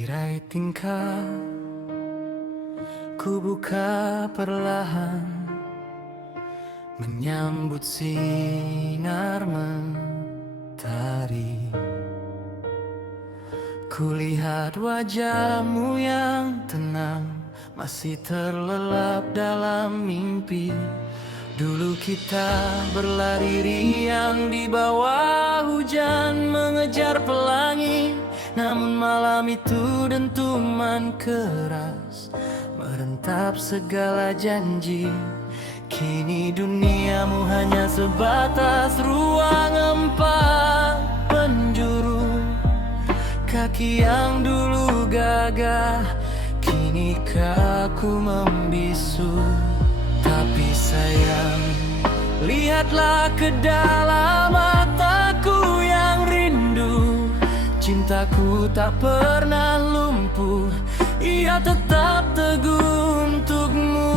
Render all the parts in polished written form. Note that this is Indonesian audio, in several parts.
Tirai tingkah ku buka perlahan, menyambut sinar mentari. Kulihat wajahmu yang tenang, masih terlelap dalam mimpi. Dulu kita berlari riang di bawah hujan, mengejar pelangi. Namun malam itu dentuman keras merentap segala janji. Kini duniamu hanya sebatas ruang empat penjuru. Kaki yang dulu gagah, kini kaku membisu. Tapi sayang, lihatlah ke dalam mataku yang rindu. Cintaku tak pernah lumpuh, ia tetap teguh untukmu.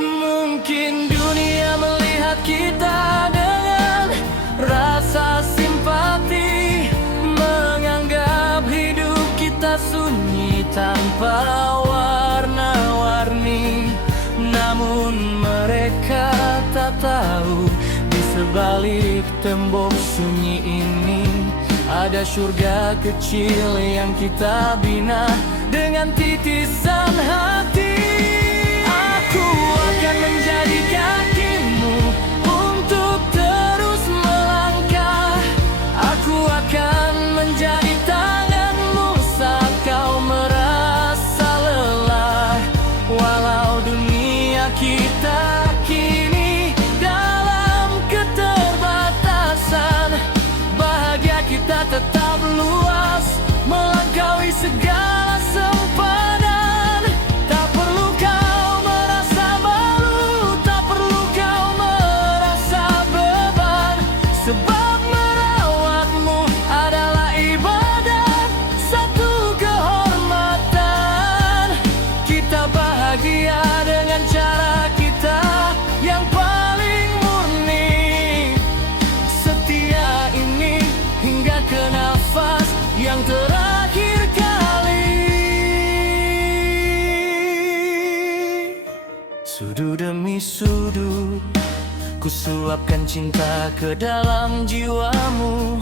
Mungkin dunia melihat kita dengan rasa simpati, menganggap hidup kita sunyi tanpa warna-warni. Namun mereka tak tahu, di sebalik tembok sunyi ini ada surga kecil yang kita bina dengan titisan hati. Aku akan menjadi kakimu untuk terus melangkah. Aku akan menjadi tanganmu saat kau merasa lelah. Walau dunia kita kini dalam keterbatasan, bahagia kita tetap luas, melampaui segala sempadan. Tak perlu kau merasa malu, tak perlu kau merasa beban, sebab merawatmu adalah ibadah, satu kehormatan. Kita bahagia dengan cara kita yang paling murni. Setia ini hingga ke nafas yang terakhir kali. Sudut demi sudut ku suapkan cinta ke dalam jiwamu.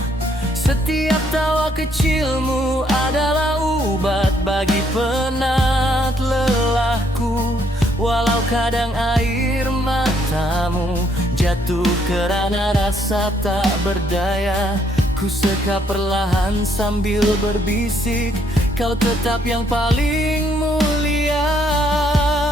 Setiap tawa kecilmu adalah obat bagi penat lelahku. Walau kadang air matamu jatuh kerana rasa tak berdaya, ku seka perlahan sambil berbisik, kau tetap yang paling mulia.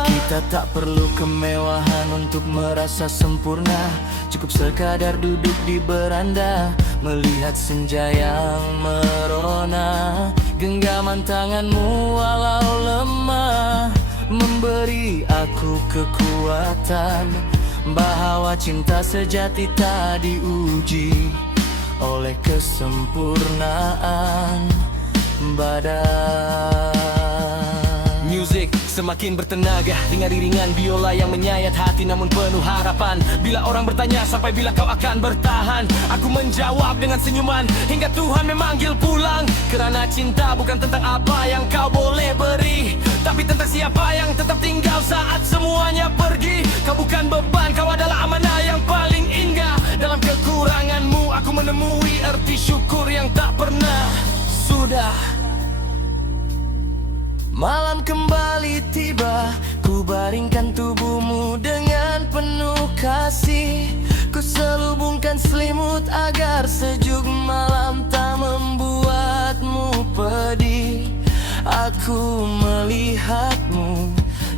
Kita tak perlu kemewahan untuk merasa sempurna, cukup sekadar duduk di beranda, melihat senja yang merona. Genggaman tanganmu walau lemah memberi aku kekuatan, bahwa cinta sejati tak diuji oleh kesempurnaan badan. Music semakin bertenaga dengan iringan biola yang menyayat hati namun penuh harapan. Bila orang bertanya sampai bila kau akan bertahan, aku menjawab dengan senyuman hingga Tuhan memanggil pulang. Kerana cinta bukan tentang apa yang kau boleh beri, tapi tentang siapa yang tetap tinggal saat semuanya pergi. Kau bukan beban, kau adalah amanah yang paling indah. Dalam kekuranganmu aku menemui erti syukur yang tak pernah sudah. Malam kembali tiba, ku baringkan tubuhmu dengan penuh kasih. Ku selubungkan selimut agar sejuk malam tak membuatmu pedih. Aku melihatmu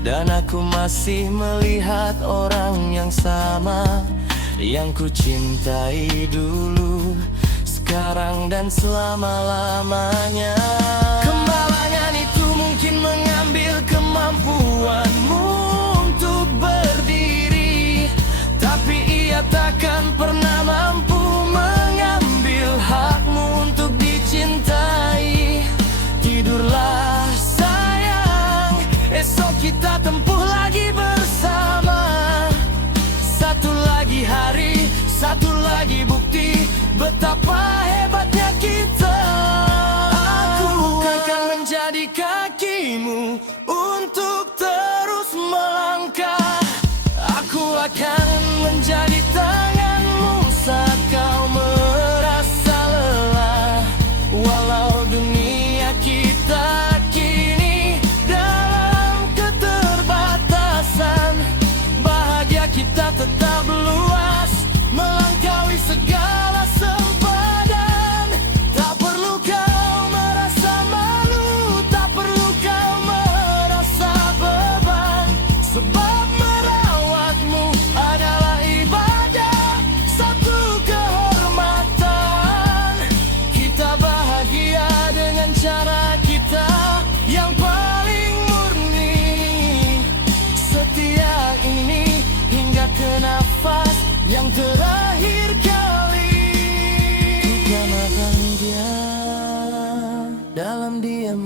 dan aku masih melihat orang yang sama, yang ku cintai dulu, sekarang dan selama-lamanya. Kemalangan itu mungkin mengambil kemampuanmu untuk berdiri, tapi ia takkan pernah mampu mengambil hakmu untuk dicintai. Tidurlah sayang, esok kita tempuh lagi bersama. Satu lagi hari, satu lagi bukti betapa hebatnya kita.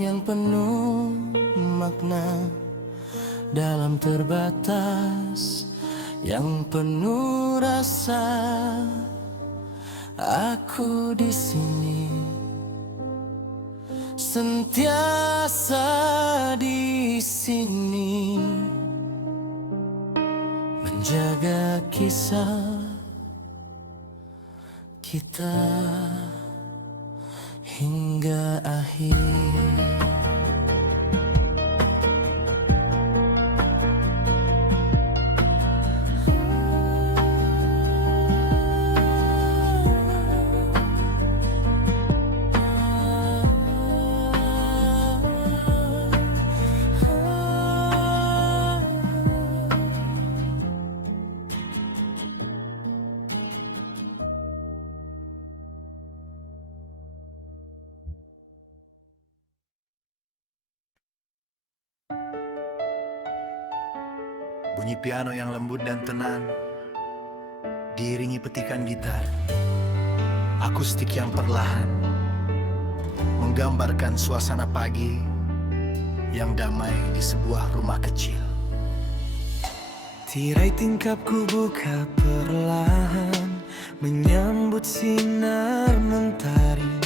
yang penuh makna, dalam terbatas yang penuh rasa. Aku di sini, sentiasa di sini, menjaga kisah kita hingga akhir. Bunyi piano yang lembut dan tenang diiringi petikan gitar. Akustik yang perlahan menggambarkan suasana pagi yang damai di sebuah rumah kecil. Tirai tingkapku buka perlahan, menyambut sinar mentari.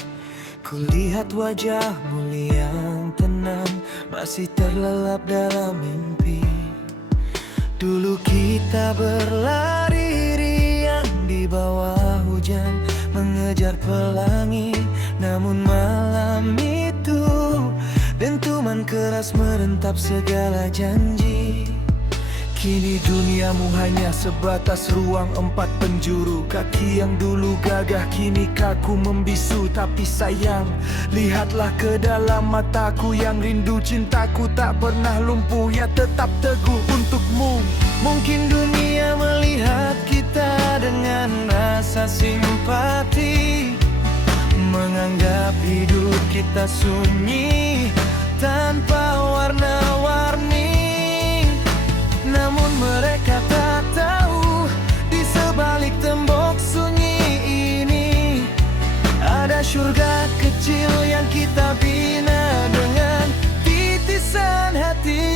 Kulihat wajahmu yang tenang, masih terlelap dalam mimpi. Dulu kita berlari riang di bawah hujan, mengejar pelangi. Namun malam itu dentuman keras merentap segala janji. Kini duniamu hanya sebatas ruang 4 penjuru. Kaki yang dulu gagah kini kaku membisu. Tapi sayang, lihatlah ke dalam mataku yang rindu cintaku tak pernah lumpuh, ya tetap teguh untukmu. Mungkin dunia melihat kita dengan rasa simpati, menganggap hidup kita sunyi tanpa warna-warni. Namun mereka tak tahu, di sebalik tembok sunyi ini ada surga kecil yang kita bina dengan titisan hati.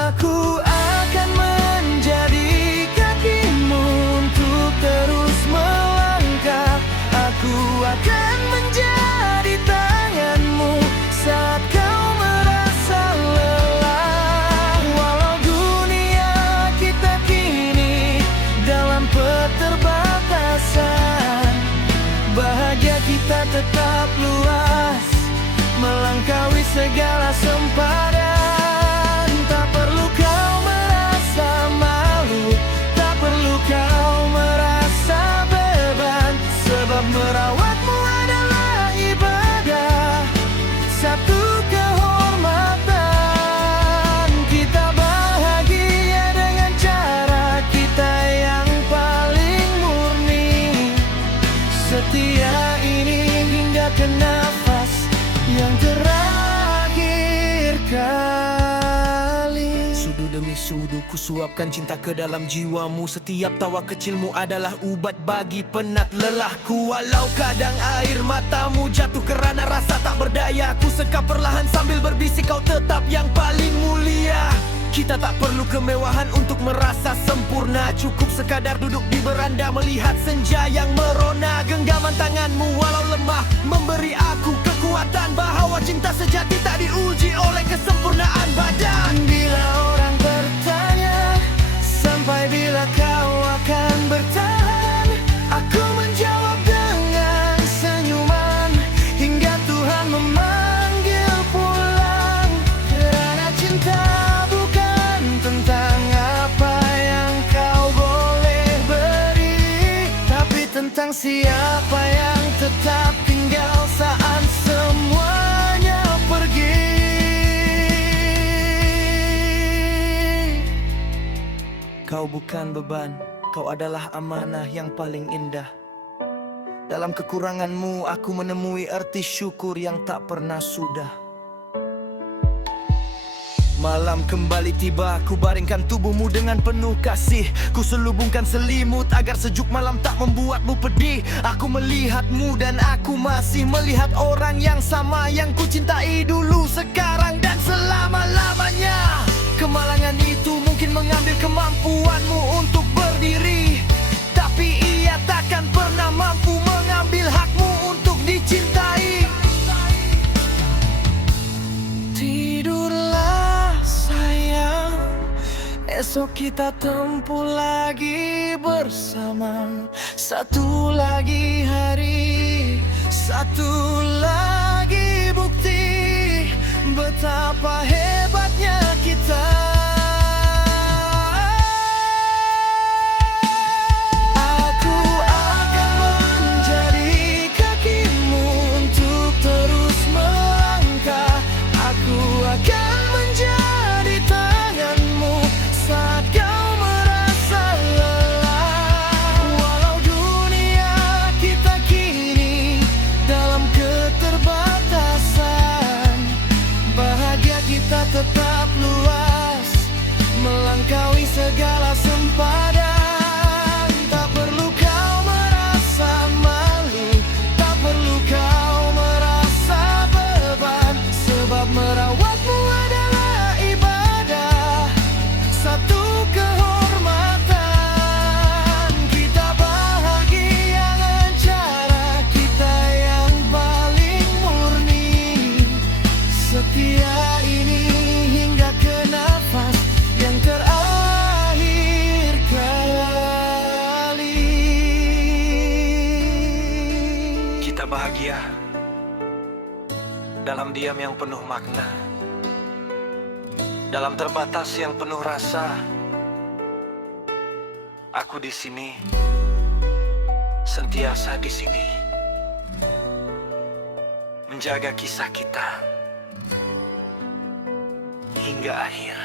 Aku akan menjadi kakimu untuk terus melangkah. Aku akan menjadi tanganmu saat kau merasa lelah. Walau dunia kita kini dalam keterbatasan, bahagia kita tetap luas, melangkaui segala sempadan. Tak perlu kau merasa malu, tak perlu kau merasa beban, sebab merawatmu adalah ibadah, satu kehormatan. Kita bahagia dengan cara kita yang paling murni, setia ini hingga ke nafas yang terakhir kali. Sudu demi sudu ku suapkan cinta ke dalam jiwamu. Setiap tawa kecilmu adalah ubat bagi penat lelahku. Walau kadang air matamu jatuh kerana rasa tak berdaya, ku sekap perlahan sambil berbisik kau tetap yang paling mulia. Kita tak perlu kemewahan untuk merasa sempurna, cukup sekadar duduk di beranda melihat senja yang merona. Genggaman tanganmu walau lemah memberi aku kekuatan, bahwa cinta sejati tak diuji oleh kesempurnaan badan. Bila orang bertanya sampai bila kau akan bertahan, aku menjawab dengan senyuman hingga Tuhan memanggil pulang. Kerana cinta bukan tentang apa yang kau boleh beri, tapi tentang siapa yang tetap tinggal saat semuanya pergi. Kau bukan beban, kau adalah amanah yang paling indah. Dalam kekuranganmu aku menemui arti syukur yang tak pernah sudah. Malam kembali tiba, ku baringkan tubuhmu dengan penuh kasih. Ku selubungkan selimut agar sejuk malam tak membuatmu pedih. Aku melihatmu dan aku masih melihat orang yang sama, yang ku cintai dulu, sekarang dan selama-lamanya. Kemalangan itu mungkin mengambil kemampuanmu untuk berdiri, tapi ia takkan pernah mampu mengambil hakmu untuk dicintai. Tidurlah sayang, esok kita tempuh lagi bersama. Satu lagi hari, satu lagi bukti betapa hebatnya kita. Aku akan menjadi kakimu untuk terus melangkah. Aku akan menjadi tanganmu saat kau merasa lelah. Walau dunia kita kini dalam keterbatasan, bahagia kita tetap luas, melangkaui segala sempadan. Tak perlu kau merasa malu, tak perlu kau merasa beban, sebab merawatmu adalah ibadah, satu kehormatan. Kita bahagia dengan cara kita yang paling murni. Setia ini hingga ke nafas yang terakhir kali. Kita bahagia dalam diam yang penuh makna, dalam terbatas yang penuh rasa. Aku di sini, sentiasa di sini, menjaga kisah kita hingga akhir.